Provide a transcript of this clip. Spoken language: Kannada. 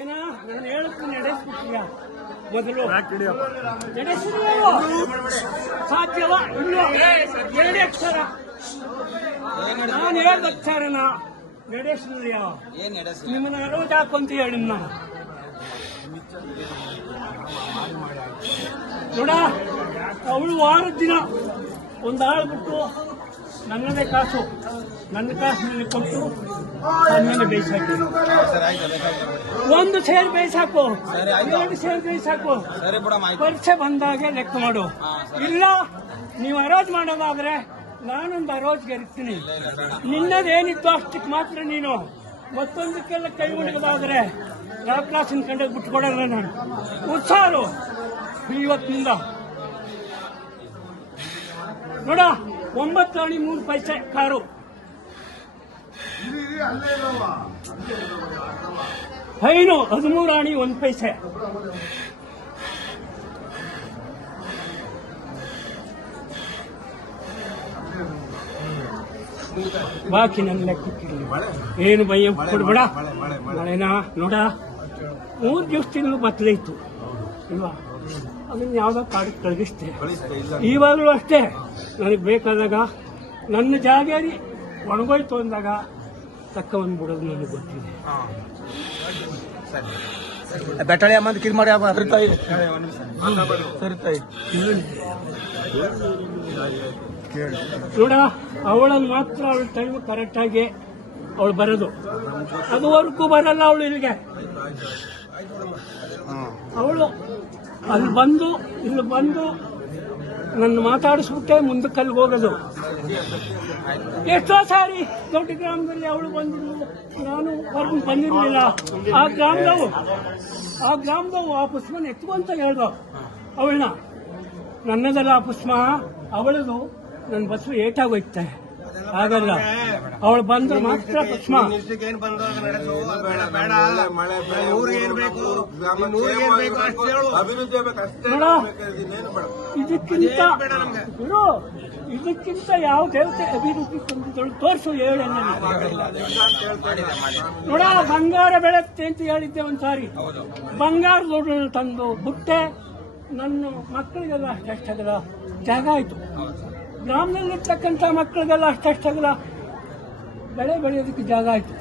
ಏನ ನಾನು ಹೇಳಕ್ಕೆ ನಡೆಸ್ಬಿಟ್ಟಿಯಾ ಮೊದಲು ಸಾಧ್ಯವ ಇನ್ನು ಎರಡೇ ಅಕ್ಷರ ನಾನು ಹೇಳ್ದ ಅಕ್ಷರನ ನಡೆಸಲಿಲ್ಲ ನಿಮ್ಮನ್ನ ಅರೋಜ್ ಹಾಕೊಂತ ಹೇಳಿ ನಾನು ನೋಡ ಅವಳು ವಾರದ ದಿನ ಒಂದು ಆಳು ಬಿಟ್ಟು ನನ್ನದೇ ಕಾಸು ನನ್ನ ಕಾಸಿನಲ್ಲಿ ಕೊಟ್ಟು ನನ್ನನ್ನು ಬೇಯಿಸಾಕಿ ಒಂದು ಸೇರ್ ಬೇಯಿಸಾಕು 2 ಸೇರ್ ಬೇಯಿಸಾಕು ಪರೀಕ್ಷೆ ಬಂದಾಗೆ ಲೆಕ್ಕ ಮಾಡು ಇಲ್ಲ ನೀವು ಅರೋಜ್ ಮಾಡೋದಾದ್ರೆ ನಾನೊಂದು ಅರೋಜ್ಗೆ ಇರ್ತೀನಿ ನಿನ್ನದೇನಿತ್ತು ಅಷ್ಟಕ್ಕೆ ಮಾತ್ರ ನೀನು ಮತ್ತೊಂದಕ್ಕೆಲ್ಲ ಕೈ ಮುಳುಗದಾದ್ರೆ ಲಾಕ್ಲಾಸಿನ ಕಂಡದ್ದು ಬಿಟ್ಕೊಡಲ್ಲ ನಾನು ಉತ್ಸಾರು ಇವತ್ತಿನಿಂದ ನೋಡ 9 ಆಣಿ 3 ಪೈಸೆ ಕಾರು ಫೈನು 13 ಆಣಿ 1 ಪೈಸೆ ಬಾಕಿ ನನ್ನ ಲೆಕ್ಕಕ್ಕಿರಲಿ ಏನು ಭಯ ಕೊಡ್ಬೇಡ ಮಳೆನಾ ನೋಡ 3 ದಿವಸದಿಂದ ಬತ್ತಲೈತು ಇಲ್ವಾ ಅದನ್ನ ಯಾವ್ದೋ ಕಾಡಿಗೆ ಕಳಗಿಸ್ತೆ ಇವಾಗಲೂ ಅಷ್ಟೇ ನನಗೆ ಬೇಕಾದಾಗ ನನ್ನ ಜಾಗೇರಿ ಒಣಗೋಯ್ತು ಅಂದಾಗ ತಕ್ಕ ಬಂದ್ಬಿಡೋದು ನನಗೆ ಗೊತ್ತಿದೆ ಬೆಟ್ಟಳೆ ಅಮ್ಮ ಕಿರ್ ಮಾಡಿ ನೋಡ ಅವಳನ್ನು ಮಾತ್ರ ಅವಳ ಟೈಮ್ ಕರೆಕ್ಟಾಗಿ ಅವಳು ಬರೋದು ಅದುವರೆಗೂ ಬರಲ್ಲ ಅವಳು ಇಲ್ಲಿಗೆ ಅವಳು ಅಲ್ಲಿ ಬಂದು ಇಲ್ಲಿ ಬಂದು ನನ್ನ ಮಾತಾಡಿಸ್ಬಿಟ್ಟೆ ಮುಂದಕ್ಕೆ ಅಲ್ಲಿ ಹೋಗೋದು ಎಷ್ಟೋ ಸಾರಿ ದೊಡ್ಡ ಗ್ರಾಮದಲ್ಲಿ ಅವಳು ಬಂದಿದ್ದು ನಾನು ಹೊರಗೆ ಬಂದಿರಲಿಲ್ಲ ಆ ಗ್ರಾಮದವು ಆ ಪುಷ್ಪನ ಎತ್ತುವಂತ ಹೇಳ್ದು ಅವಳನ್ನ ನನ್ನದಲ್ಲ ಆ ಪುಷ್ಪ ಅವಳದು ನನ್ನ ಬಸ್ಸು ಏಟಾಗೋಯ್ತೆ ಆಗಲ್ಲ ಅವಳು ಬಂದ್ರೆ ಮಾತ್ರ ಪುಷ್ಪ ಇದಕ್ಕಿಂತ ಯಾವ ದೇವತೆ ಅಭಿವೃದ್ಧಿ ತಂದಿದ್ದಳು ತೋರಿಸು ಹೇಳ ನೋಡ ಬಂಗಾರ ಬೆಳತ್ತೆ ಅಂತ ಹೇಳಿದ್ದೆ ಒಂದ್ಸಾರಿ ಬಂಗಾರ ದೊಡ್ಡ ತಂದು ಬುಟ್ಟೆ ನನ್ನ ಮಕ್ಕಳಿಗೆಲ್ಲ ಅಷ್ಟಗಲ ಜಾಗ ಆಯ್ತು ಗ್ರಾಮದಲ್ಲಿರ್ತಕ್ಕಂಥ ಮಕ್ಕಳಿಗೆಲ್ಲ ಅಷ್ಟಗಲ ಬೆಳೆ ಬೆಳೆಯೋದಕ್ಕೆ ಜಾಗ ಆಯ್ತು